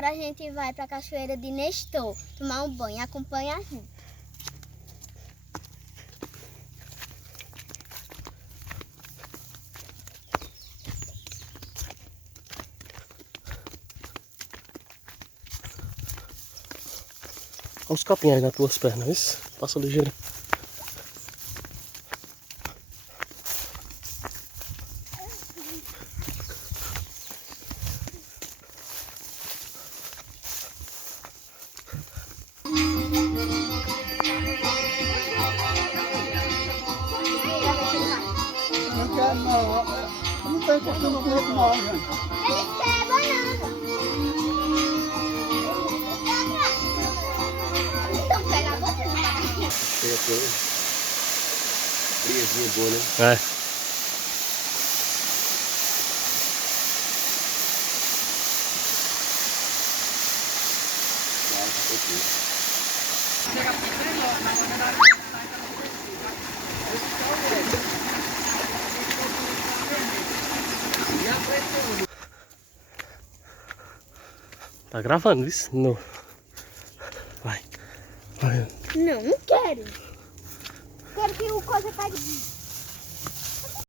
Agora a gente vai pra cachoeira de Nestor tomar um banho. Acompanha a gente. Olha os capinhos aí nas tuas pernas, isso? Passa ligeiro. Não quero não. Eu não tenho costume com outro não, gente. Eles querem banana. Então pega a banana. Pega toda. Friazinha boa, né? É. Tá gravando isso? Não. Vai. Vai. Não, não quero. Quero que o coisa pegue.